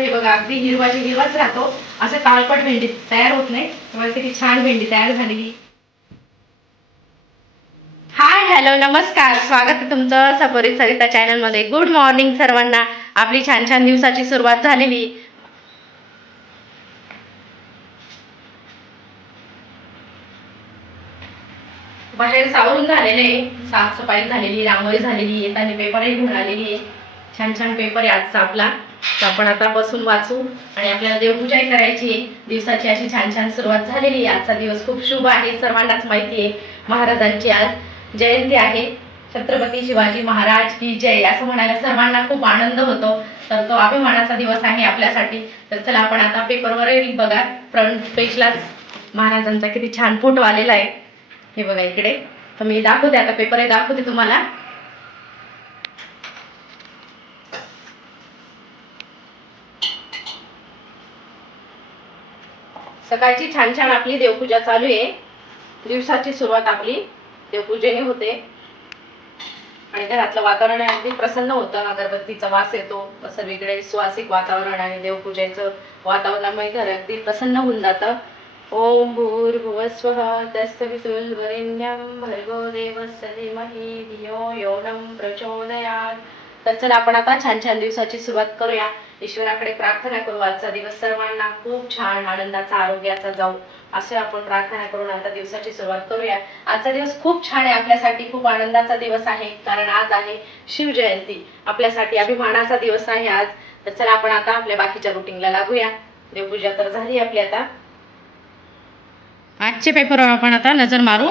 हे बघा अगदी हिरवाची हिरवाच राहतो. असं काळपट भेंडी तयार होत नाही. तुम्हाला किती छान भेंडी तयार झालेली. हाय हॅलो नमस्कार. स्वागत आहे तुमचं सफरी सरिता चॅनलमध्ये. गुड मॉर्निंग सर्वांना. आपली छान छान दिवसाची सुरुवात झालेली. बाहेर सावरून झालेले. साफसफाई झालेली रांगोळी झालेली आहे पेपरही घेऊन आलेली. आहे छान छान पेपर आहे आजचा आपला. तर आपण आता बसून वाचू आणि आपल्याला देवपूजाही करायची आहे. दिवसाची अशी छान छान सुरुवात झालेली आहे. आजचा दिवस खूप शुभ आहे. सर्वांनाच माहिती आहे. महाराजांची आज जयंती आहे. छत्रपती शिवाजी महाराज की जय असं म्हणायला सर्वांना खूप आनंद होतो. तर तो अभिमानाचा दिवस आहे आपल्यासाठी. तर चला आपण आता पेपरवरही बघा. फ्रंट पेजलाच महाराजांचा किती छान फोटो आलेला आहे. हे बघा इकडे. तर मी दाखवते. आता पेपर दाखवते तुम्हाला. सकाळची छान छान आपली देवपूजा चालू आहे. दिवसाची सुरुवात आपली देवपूजेने होते. आणि घरातलं वातावरण अगदी प्रसन्न होतं. अगरबत्तीचा वास येतो. सर्वीकडे सुवासिक वातावरण आणि देवपूजेचं वातावरणामुळे घर अगदी प्रसन्न होऊन जातं. ओम भूर्भुवस्वः तत्सवितुर्वरेण्यं भर्गो देवस्य धीमहि धियो यो नः प्रचोदयात्. तर चला आपण आता छान छान दिवसाची सुरुवात करूया. ईश्वराकडे प्रार्थना करू. आजचा दिवस सर्वांना खूप छान आनंदाचा आरोग्याचा जाऊ असे आपण प्रार्थना करून आता दिवसाची सुरुवात करूया. आजचा दिवस खूप छान आहे. आपल्यासाठी खूप आनंदाचा दिवस आहे. कारण आज आहे शिवजयंती. आपल्यासाठी अभिमानाचा दिवस आहे आज. तर चला आपण आता आपल्या बाकीच्या रुटीनला लागूया. देवपूजा तर झाली आपली आता. आजचे पेपर आपण आता नजर मारू.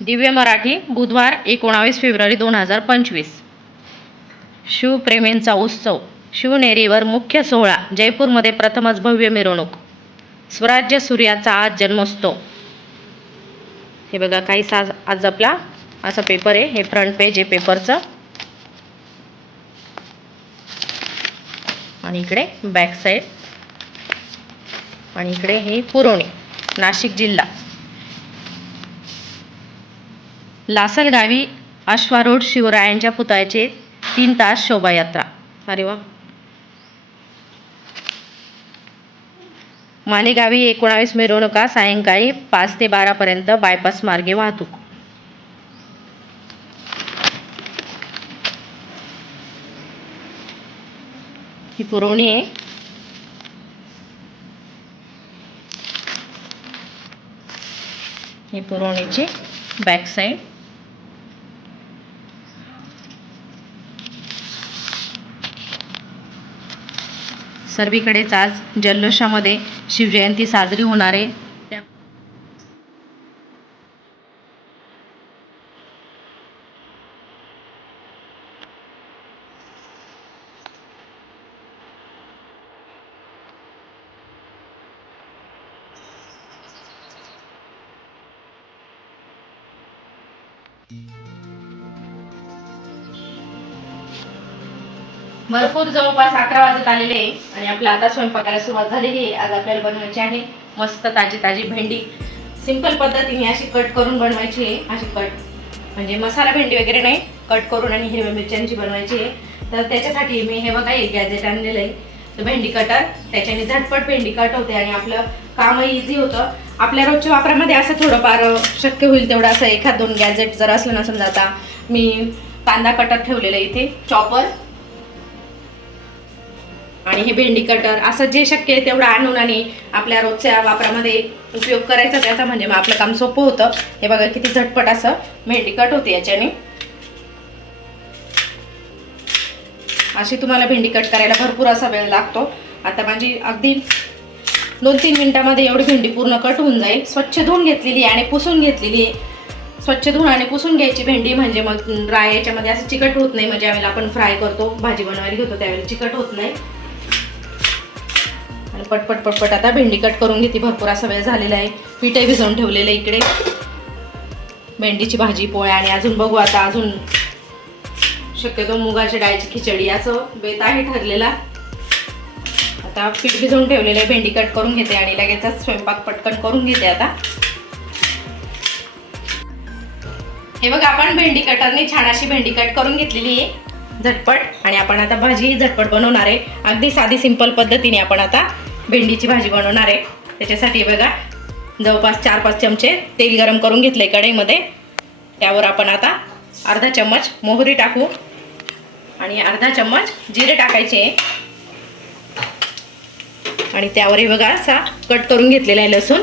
दिव्य मराठी बुधवार एकोणावीस फेब्रुवारी दोन हजार पंचवीस. शिवप्रेमींचा उत्सव. शिवनेरीवर मुख्य सोहळा जयपूरमध्ये प्रथमच भव्य मिरवणूक. स्वराज्य सूर्याचा आज जन्मोत्सव. हे बघा काही साज आज आपला असा पेपर आहे. हे फ्रंट पेज आहे पेपरचं आणि इकडे बॅक साईड आणि इकडे हे पुरवणी नाशिक जिल्हा. लासलगावी अश्वारूढ शिवरायांच्या पुतळ्याचे तीन तास शोभायात्रा. अरे वा. मालेगावी एकोणावीस मिरवणुका सायंकाळी पाच ते बारापर्यंत बायपास मार्गे वाहतूक. ही पुरवणी आहे. ही पुरवणीची बॅक साईड सर्वीकडेच आज जल्लोषामध्ये शिवजयंती साजरी होणार आहे. त्या- भरपूर जवळपास अकरा वाजत आलेले आहे आणि आपल्या आता स्वयंपाकाला सुरुवात झालेली आहे. आज आपल्याला बनवायची आहे मस्त ताजी ताजी भेंडी. सिंपल पद्धतीने अशी कट करून बनवायची आहे. अशी कट म्हणजे मसाला भेंडी वगैरे नाही कट करून आणि हिरव्या मिरच्यांची बनवायची आहे. तर त्याच्यासाठी मी हे बघा एक गॅजेट आणलेलं आहे. तर भेंडी कटर त्याच्याने झटपट भेंडी कट होते आणि आपलं कामही इझी होतं. आपल्या रोजच्या वापरामध्ये असं थोडंफार शक्य होईल तेवढं असं एखाद दोन गॅजेट जर असलं ना समजा आता मी कांदा कटर ठेवलेलं आहे इथे चॉपर आणि हे भेंडी कटर असं जे शक्य आहे तेवढं आणून आणि आपल्या रोजच्या वापरामध्ये उपयोग करायचा त्याचा म्हणजे मग आपलं काम सोपं होतं. हे बघा किती झटपट असं भेंडी कट होते याच्याने. अशी तुम्हाला भेंडी कट करायला भरपूर असा वेळ लागतो. आता माझी अगदी दोन तीन मिनिटामध्ये एवढी भेंडी पूर्ण कट होऊन जाईल. स्वच्छ धुवून घेतलेली आणि पुसून घेतलेली स्वच्छ धुवून आणि पुसून घ्यायची भेंडी म्हणजे मग ड्राय याच्यामध्ये असं चिकट होत नाही. म्हणजे ज्यावेळेला आपण फ्राय करतो भाजी बनवायला घेतो त्यावेळेला चिकट होत नाही. आणि पटपट पटपट आता भेंडी कट करून घेते. भरपूर असा वेळ झालेला आहे. पीठही भिजवून ठेवलेलं आहे इकडे. भेंडीची भाजी पोळ्या आणि अजून बघू आता अजून. शक्यतो मुगाच्या डाळीची खिचडी असं बेत आहे ठरलेला. आता पीठ भिजवून ठेवलेलं आहे. भेंडी कट करून घेते आणि लगेचच स्वयंपाक पटकन करून घेते आता. हे बघ आपण भेंडी कटरने छान अशी भेंडी कट करून घेतलेली आहे. झटपट. आणि आपण आता भाजी झटपट बनवणार आहे. अगदी साधी सिंपल पद्धतीने आपण आता भेंडीची भाजी बनवणार आहे. त्याच्यासाठी बघा जवळपास चार पाच चमचे तेल गरम करून घेतले कढईमध्ये. त्यावर आपण आता अर्धा चम्मच मोहरी टाकू. आणि अर्धा चम्मच जिरे टाकायचे. आणि त्यावरही बघा असा कट करून घेतलेला आहे लसूण.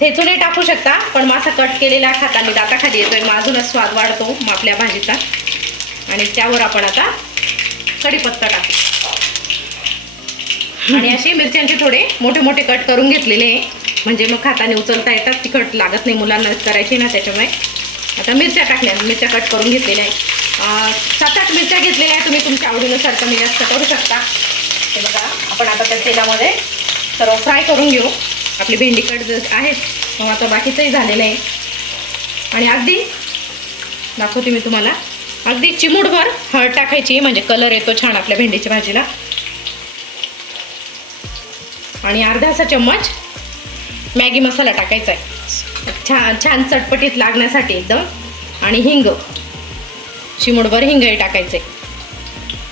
ठेचूनही टाकू शकता पण मग असा कट केलेला खाताना दाताखाली येतोय. मग अजूनच स्वाद वाढतो मग आपल्या भाजीचा. आणि त्यावर आपण आता कढीपत्ता टाकू. आणि असे मिरच्यांचे थोडे मोठे मोठे कट करून घेतलेले. आहे म्हणजे मग खाताने उचलता येतात तिखट लागत नाही मुलांना करायची ना त्याच्यामुळे. आता मिरच्या टाकल्या मिरच्या कट करून घेतलेल्या आहे सात आठ मिरच्या घेतलेल्या आहेत तुम्ही तुमच्या आवडीनुसार कमी जास्त करू शकता. हे बघा आपण आता त्या तेलामध्ये सर्व फ्राय करून घेऊ. आपली भेंडी कट जर आहेच मग आता बाकीचंही झालेलं आहे. आणि अगदी दाखवते मी तुम्हाला अगदी चिमूटभर हळद टाकायची म्हणजे कलर येतो छान आपल्या भेंडीच्या भाजीला. आणि अर्धासा चम्मच मॅगी मसाला टाकायचा आहे. छान छान चटपटीत लागण्यासाठी एकदम. आणि हिंग. चिमूटभर हिंगही टाकायचे.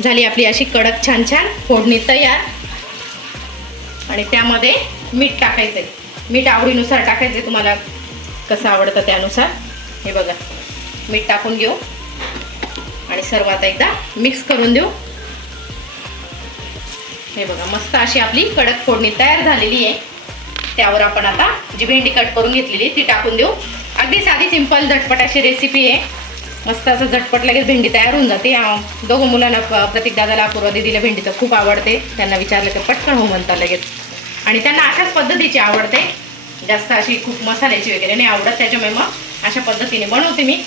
झाली आपली अशी कडक छान छान फोडणी तयार. आणि त्यामध्ये मीठ टाकायचं. आहे मीठ आवडीनुसार टाकायचं. आहे तुम्हाला कसं आवडतं त्यानुसार. हे बघा. मीठ टाकून घेऊ. आणि सर्वात एकदा मिक्स करून देऊ. हे बघा मस्त अशी आपली कडक फोडणी तयार झालेली आहे. त्यावर आपण आता जी भेंडी कट करून घेतलेली ती टाकून देऊ. अगदी साधी सिंपल झटपट अशी रेसिपी आहे. मस्त असं झटपट लगेच भेंडी तयार होऊन जाते. दोघं मुलांना प्रतीक दादाला पूर्व दिदीला भेंडी तर खूप आवडते. त्यांना विचारलं तर पटकन हो म्हणतात लगेच. आणि त्यांना अशाच पद्धतीची आवडते. जास्त अशी खूप मसाल्याची वगैरे नाही आवडत त्याच्यामुळे मग अशा पद्धतीने बनवते मी.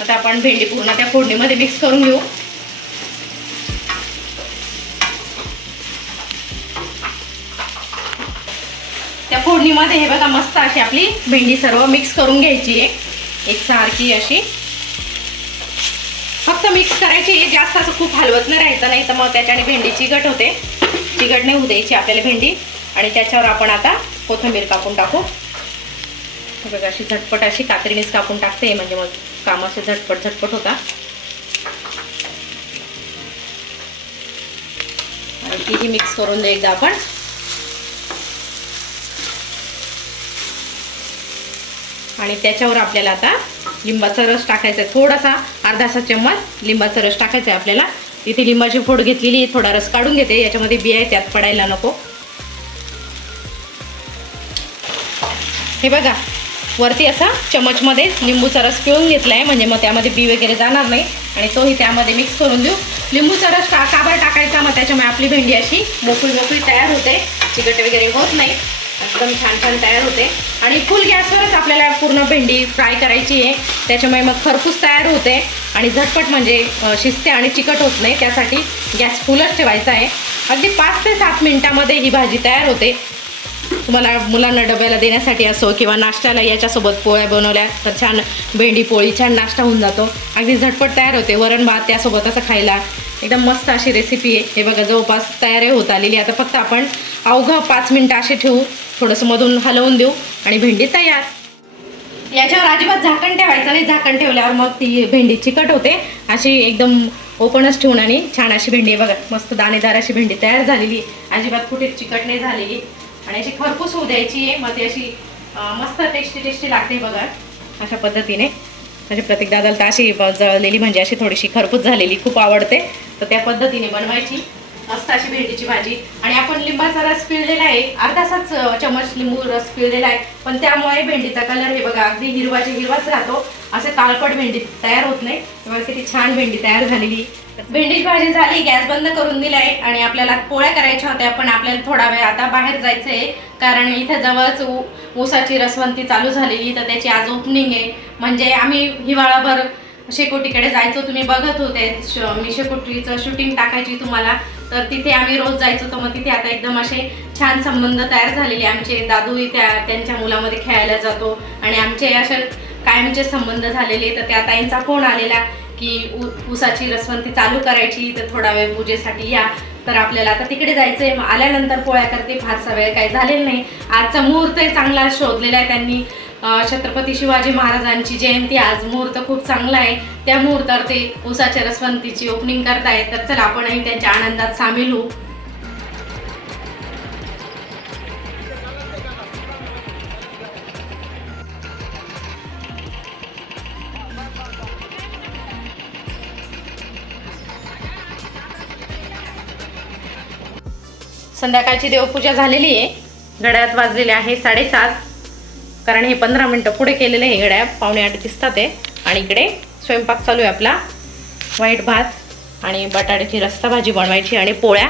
आता आपण भेंडी पूर्ण त्या फोडणीमध्ये मिक्स करून घेऊ. त्या फोडणीमध्ये हे बघा मस्त अशी आपली भेंडी सर्व मिक्स करून घ्यायची आहे एकसारखी अशी. फक्त मिक्स करायची जास्त असं खूप हलवत नाही राहायचं नाही तर मग त्याच्याने भेंडी चिकट होते. चिकट नाही होऊ द्यायची आपल्याला भेंडी. आणि त्याच्यावर आपण आता कोथिंबीर कापून टाकू. बघा अशी झटपट अशी कात्रीनेच कापून टाकते म्हणजे मग काम असे झटपट झटपट होता आणि तीही मिक्स करून दे एकदा आपण. आणि त्याच्यावर आपल्याला आता लिंबाचा रस टाकायचा आहे. थोडासा अर्धासा चम्मच लिंबाचा रस टाकायचा आहे आपल्याला. इथे लिंबाची फोड घेतलेली आहे. थोडा रस काढून घेते. याच्यामध्ये बिया त्यात पडायला नको. हे बघा वरती असा चमचमध्ये लिंबूचा रस पिळून घेतला आहे. म्हणजे मग त्यामध्ये बी वगैरे जाणार नाही. आणि तोही त्यामध्ये मिक्स करून देऊ. लिंबूचा रस टा काबर टाकायचा? मग त्याच्यामुळे आपली भेंडी अशी मोकळी मोकळी तयार होते. चिकट वगैरे होत नाही. एकदम छान छान तयार होते. आणि फुल गॅसवरच आपल्याला पूर्ण भेंडी फ्राय करायची आहे. त्याच्यामुळे मग खरपूस तयार होते. आणि झटपट म्हणजे अ, शिजते आणि चिकट होत नाही. त्यासाठी गॅस फुलच ठेवायचा आहे. अगदी पाच ते सात मिनिटामध्ये ही भाजी तयार होते. तुम्हाला मुलांना डब्याला देण्यासाठी असो किंवा नाश्त्याला याच्यासोबत पोळ्या बनवल्या तर छान भेंडी पोळी छान नाश्ता होऊन जातो. अगदी झटपट तयार होते. वरण भात त्यासोबत असं खायला एकदम मस्त अशी रेसिपी आहे. हे बघा जवळपास तयारी होत आलेली आहे. आता फक्त आपण अवघं पाच मिनटं असे ठेवू. थोडंसं मधून हलवून देऊ आणि भेंडी तयार. याच्यावर अजिबात झाकण ठेवायचं नाही. झाकण ठेवल्यावर मग ती भेंडी चिकट होते. अशी एकदम ओपनच ठेवून आणि छान अशी भेंडी आहे बघा. मस्त दाणेदार अशी भेंडी तयार झालेली अजिबात कुठे चिकट नाही झालेली. आणि अशी खरपूस होऊ द्यायची आहे. मग ती अशी मस्त टेस्टी टेस्टी लागते बघा. अशा पद्धतीने. म्हणजे प्रत्येक दादाला तर अशी जळलेली म्हणजे अशी थोडीशी खरपूस झालेली खूप आवडते. तर त्या पद्धतीने बनवायची. मस्त अशी भेंडीची भाजी. आणि आपण लिंबाचा रस पिळलेला आहे. अर्धासाच चमच लिंबू रस पिळलेला आहे. पण त्यामुळे भेंडीचा कलर हे बघा अगदी हिरवाच्या हिरवाच राहतो असे काळपट भेंडी तयार होत नाही. तेव्हा किती छान भेंडी तयार झालेली. भेंडीची भाजी झाली गॅस बंद करून दिलाय आणि आपल्याला पोळ्या करायच्या होत्या पण आपल्याला थोडा वेळ आता बाहेर जायचंय. कारण इथं जवळच ऊ- ऊसाची रसवंती चालू झालेली तर त्याची आज ओपनिंग आहे. म्हणजे आम्ही हिवाळाभर शेकोटीकडे जायचो तुम्ही बघत होते. श- मी शेकोटीचं शूटिंग टाकायची तुम्हाला. तर तिथे आम्ही रोज जायचो तर मग तिथे आता एकदम असे छान संबंध तयार झालेले. आमचे दादूही त्या त्यांच्या मुलामध्ये खेळायला जातो आणि आमचे असे कायमचे संबंध झालेले. तर त्या ताईंचा फोन आलेला की ऊसाची रसवंती चालू करायची तर थोडा वेळ पूजेसाठी या. तर आपल्याला आता तिकडे जायचंय. मग आल्यानंतर पोळ्या करते फारसा वेळ काही झालेला नाही. आजचा मुहूर्त चांगला शोधलेला आहे त्यांनी. छत्रपती शिवाजी महाराजांची जयंती आज मुहूर्त खूप चांगला आहे. त्या मुहूर्तावर ते उसाच्या रसवंतीची ओपनिंग करतायत. तर चला आपणही त्यांच्या आनंदात सामील होऊ. संध्याकाळची देवपूजा झालेली आहे. घड्यात वाजलेले आहे साडेसात. कारण हे पंधरा मिनटं पुढे केलेलं आहे गड्या पावणे आठ दिसतात आहे आणि इकडे स्वयंपाक चालू आहे आपला. व्हाईट भात आणि बटाट्याची रस्ता भाजी बनवायची आणि पोळ्या.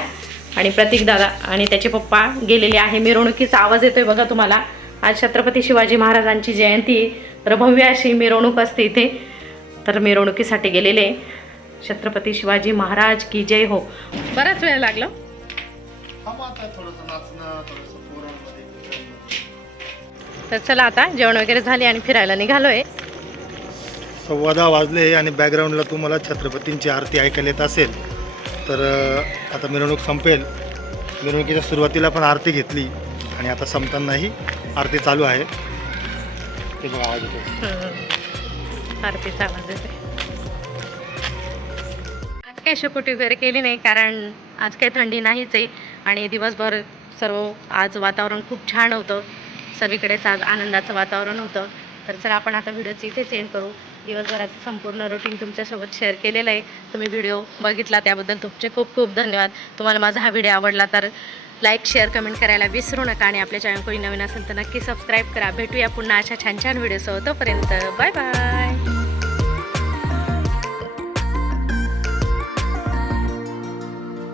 आणि प्रतीक दादा आणि त्याचे पप्पा गेलेले आहे. मिरवणुकीचा आवाज येतोय बघा तुम्हाला. आज छत्रपती शिवाजी महाराजांची जयंती तर भव्य अशी मिरवणूक असते इथे. तर मिरवणुकीसाठी गेलेले आहे. छत्रपती शिवाजी महाराज की जय हो. बराच वेळ लागला. तर चला आता जेवण वगैरे झाले आणि फिरायला निघालोय. सव्वा दहा वाजले आणि बॅकग्राऊंडला तुम्हाला छत्रपतींची आरती ऐकायला येत असेल तर आता मिरवणूक संपेल. मिरवणुकीच्या सुरुवातीला पण आरती घेतली आणि आता संपतानाही आरती चालू आहे. ते बघा आवाज येतो आरतीचा आवाज येते आज काही शेकोटी वगैरे केली नाही कारण आज काही थंडी नाहीच आहे आणि दिवसभर सर्व आज वातावरण खूप छान होतं. सगळीकडेच आज आनंदाचं वातावरण होतं. तर चला आपण आता व्हिडिओचं इथेच एंड करू. दिवसभराचं संपूर्ण रुटीन तुमच्यासोबत शेअर केलेलं आहे. तुम्ही व्हिडिओ बघितला त्याबद्दल तुमचे खूप खूप धन्यवाद. तुम्हाला माझा हा व्हिडिओ आवडला तर लाईक शेअर कमेंट करायला विसरू नका आणि आपल्या चॅनल कोणी नवीन असेल तर नक्की सबस्क्राईब करा. भेटूया पुन्हा अशा छान छान व्हिडिओसह तोपर्यंत बाय बाय